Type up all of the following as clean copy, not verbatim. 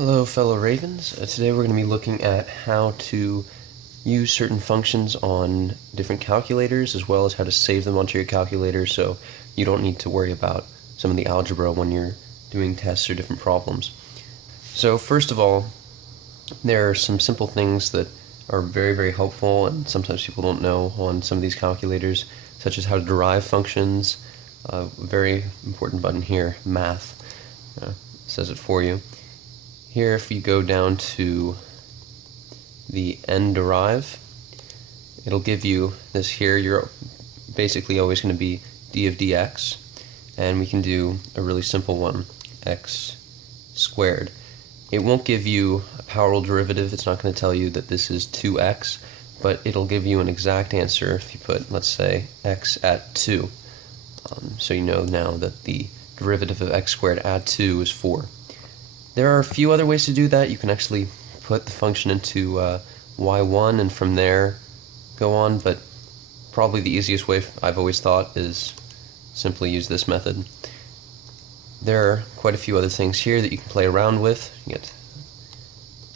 Hello fellow Ravens. Today we're going to be looking at how to use certain functions on different calculators, as well as how to save them onto your calculator so you don't need to worry about some of the algebra when you're doing tests or different problems. So first of all, there are some simple things that are very helpful and sometimes people don't know on some of these calculators, such as how to derive functions. Very important button here, math, says it for you. Here, if you go down to the n derive, it'll give you this here. You're basically always going to be d of dx, and we can do a really simple one, x squared. It won't give you a power rule derivative. It's not going to tell you that this is 2x, but it'll give you an exact answer if you put, let's say, x at 2. So you know now that the derivative of x squared at 2 is 4. There are a few other ways to do that. You can actually put the function into y1 and from there go on, but probably the easiest way I've always thought is simply use this method. There are quite a few other things here that you can play around with.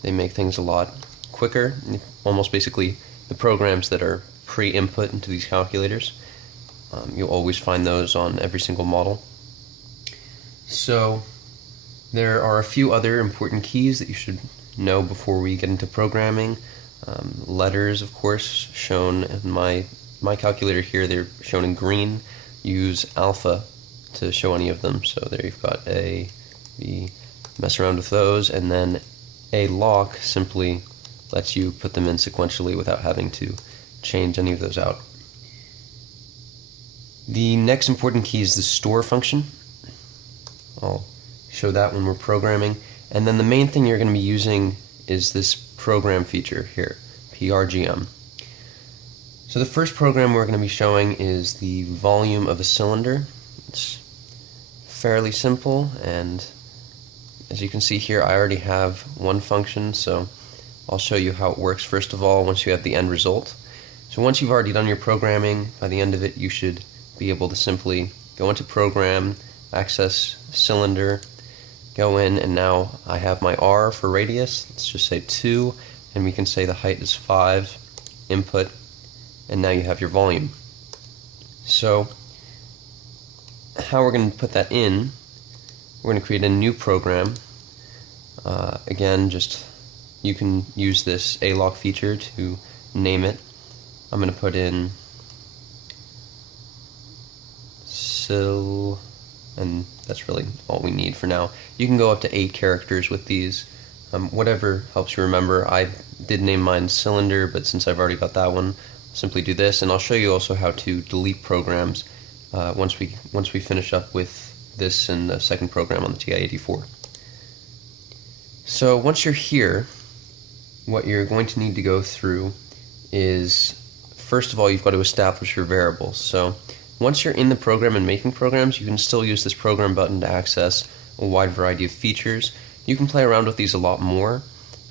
They make things a lot quicker. Almost basically the programs that are pre-input into these calculators. You'll always find those on every single model. So there are a few other important keys that you should know before we get into programming. Letters, of course, shown in my calculator here, they're shown in green. Use alpha to show any of them. So there you've got A, B, mess around with those, and then a lock simply lets you put them in sequentially without having to change any of those out. The next important key is the store function. I'll show that when we're programming. And then the main thing you're going to be using is this program feature here, PRGM. So the first program we're going to be showing is the volume of a cylinder. It's fairly simple, and as you can see here, I already have one function, so I'll show you how it works first of all once you have the end result. So once you've already done your programming, by the end of it you should be able to simply go into program, access cylinder, go in, and now I have my R for radius. Let's just say 2, and we can say the height is 5, input, and now you have your volume. So how we're going to put that in, we're going to create a new program. Again, just you can use this alloc feature to name it. I'm going to put in sil, and that's really all we need for now. You can go up to 8 characters with these, whatever helps you remember. I did name mine cylinder, but since I've already got that one, simply do this, and I'll show you also how to delete programs once we finish up with this in the second program on the TI-84. So once you're here, what you're going to need to go through is, first of all, you've got to establish your variables. So once you're in the program and making programs, you can still use this program button to access a wide variety of features. You can play around with these a lot more.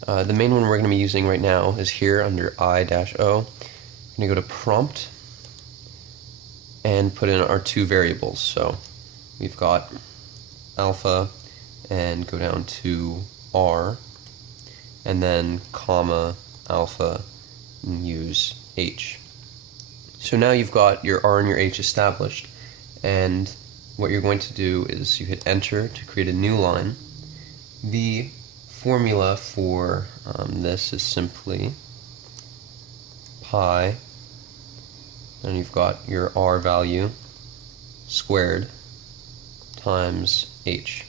The main one we're going to be using right now is here under I-O. I'm going to go to prompt and put in our 2 variables. So we've got alpha, and go down to R, and then comma alpha, and use H. So now you've got your R and your H established, and what you're going to do is you hit enter to create a new line. The formula for this is simply pi, and you've got your R value squared times H.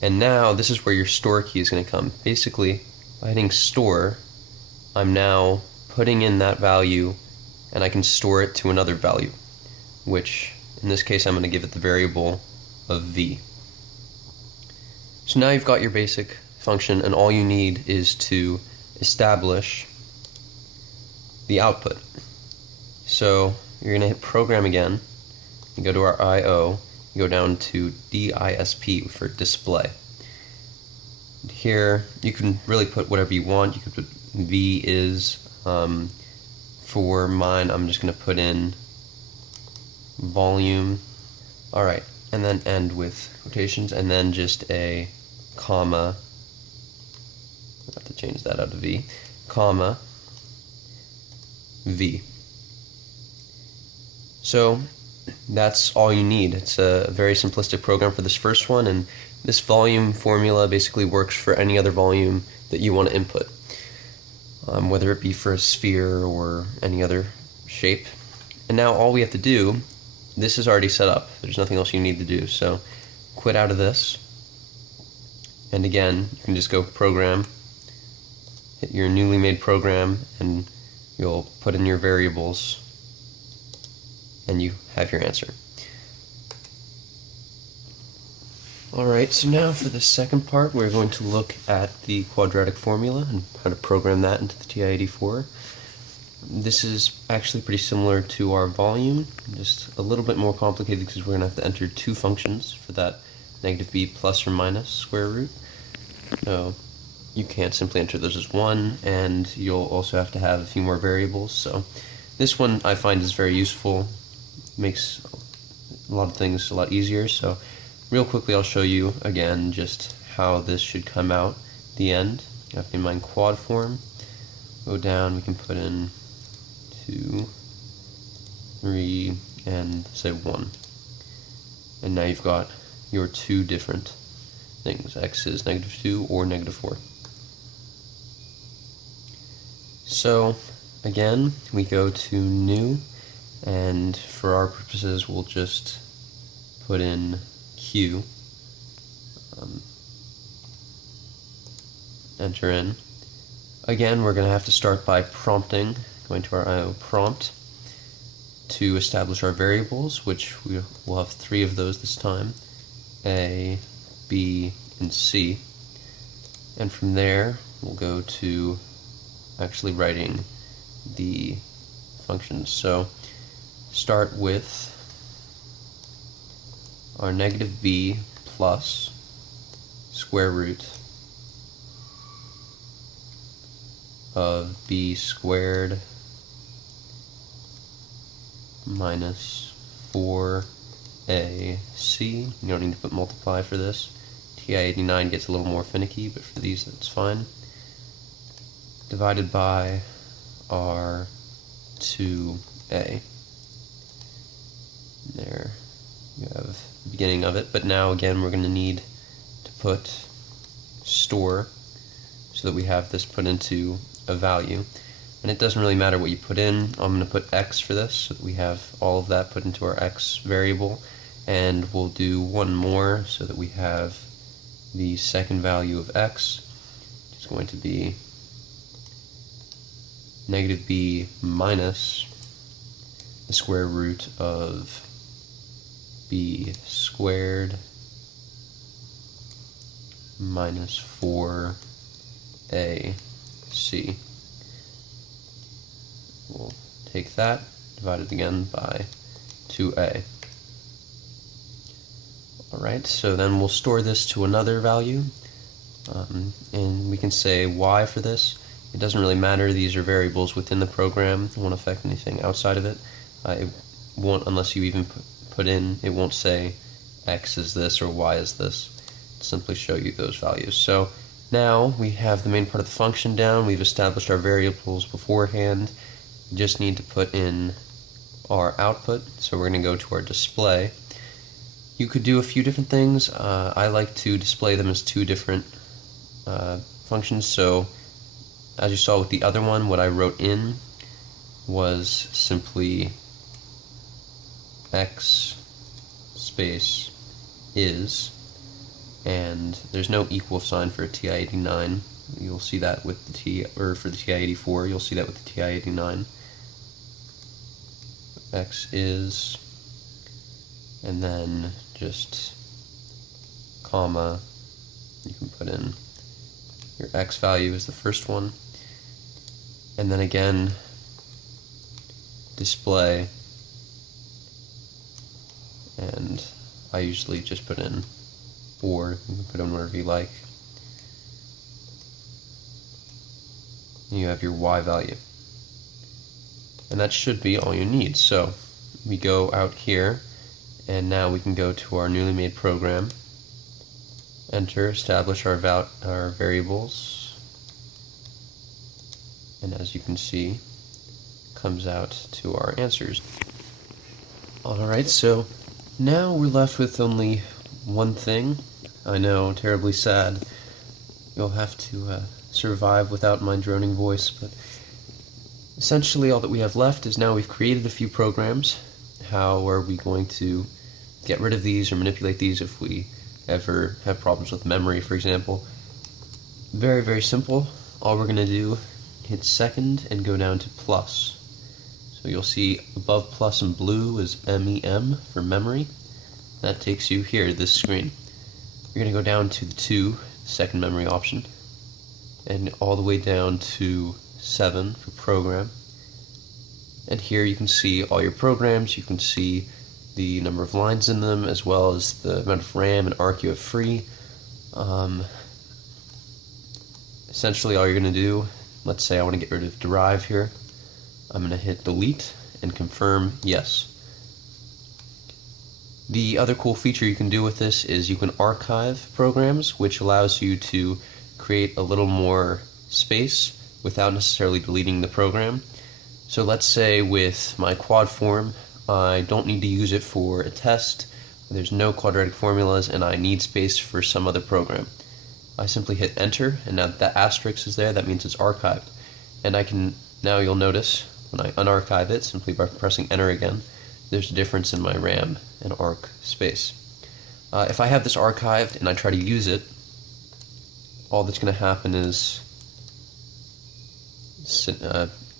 And now this is where your store key is going to come. Basically, by hitting store, I'm now putting in that value, and I can store it to another value, which in this case I'm going to give it the variable of v. So now you've got your basic function, and all you need is to establish the output. So you're going to hit program again, you go to our I/O, you go down to DISP for display. Here you can really put whatever you want. You could put v is, for mine I'm just going to put in volume. Alright, and then end with quotations, and then just a comma, I have to change that out to v, comma, v. So that's all you need. It's a very simplistic program for this first one, and this volume formula basically works for any other volume that you want to input, whether it be for a sphere or any other shape. And now all we have to do, this is already set up. There's nothing else you need to do. So quit out of this. And again, you can just go program, hit your newly made program, and you'll put in your variables, and you have your answer. Alright, so now for the second part, we're going to look at the quadratic formula and how to program that into the TI-84. This is actually pretty similar to our volume, just a little bit more complicated because we're going to have to enter two functions for that negative b plus or minus square root. So you can't simply enter those as one, and you'll also have to have a few more variables. So this one I find is very useful, makes a lot of things a lot easier. So real quickly I'll show you again just how this should come out at the end. You have in mind quad form, go down, we can put in 2, 3, and say 1. And now you've got your two different things. X is -2 or -4. So again, we go to new, and for our purposes we'll just put in Q, enter in. Again, we're going to have to start by prompting, going to our IO prompt to establish our variables, which we will have 3 of those this time, A, B, and C. And from there, we'll go to actually writing the functions. So start with our negative b plus square root of b squared minus 4ac. You don't need to put multiply for this. TI-89 gets a little more finicky, but for these that's fine. Divided by our 2a. There you have the beginning of it, but now again we're going to need to put store so that we have this put into a value. And it doesn't really matter what you put in. I'm going to put x for this so that we have all of that put into our x variable, and we'll do one more so that we have the second value of x. It's going to be negative b minus the square root of b squared minus 4ac. We'll take that, divide it again by 2a. Alright, so then we'll store this to another value, and we can say y for this. It doesn't really matter, these are variables within the program, it won't affect anything outside of it. It won't, unless you even put in, it won't say x is this or y is this. It'll simply show you those values. So now we have the main part of the function down, we've established our variables beforehand. We just need to put in our output, so we're going to go to our display. You could do a few different things. I like to display them as two different functions. So as you saw with the other one, what I wrote in was simply x space is, and there's no equal sign for a TI-89. You'll see that with the for the TI-84. You'll see that with the TI-89. X is, and then just comma. You can put in your x value is the first one, and then again display, and I usually just put in or. You can put in whatever you like. You have your y value, and that should be all you need. So we go out here, and now we can go to our newly made program, enter, establish our variables, and as you can see, comes out to our answers. Alright, so now we're left with only one thing. I know, terribly sad. You'll have to survive without my droning voice, but essentially all that we have left is now we've created a few programs. How are we going to get rid of these or manipulate these if we ever have problems with memory, for example? Very, very simple. All we're going to do, hit second and go down to plus. So you'll see above plus in blue is MEM for memory. That takes you here to this screen. You're going to go down to the 2, second memory option, and all the way down to 7 for program. And here you can see all your programs. You can see the number of lines in them, as well as the amount of RAM and ARC you have free. Essentially all you're going to do, let's say I want to get rid of derive here. I'm going to hit delete and confirm yes. The other cool feature you can do with this is you can archive programs, which allows you to create a little more space without necessarily deleting the program. So let's say with my quad form, I don't need to use it for a test, there's no quadratic formulas, and I need space for some other program. I simply hit enter, and now that asterisk is there, that means it's archived. And I can, now you'll notice, when I unarchive it, simply by pressing enter again, there's a difference in my RAM and ARC space. If I have this archived and I try to use it, all that's going to happen is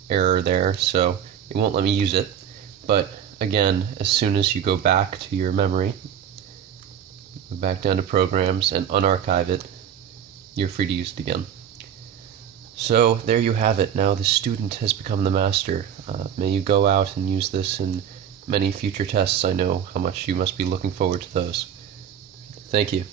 error there, so it won't let me use it. But again, as soon as you go back to your memory, go back down to programs and unarchive it, you're free to use it again. So there you have it. Now the student has become the master. May you go out and use this in many future tests. I know how much you must be looking forward to those. Thank you.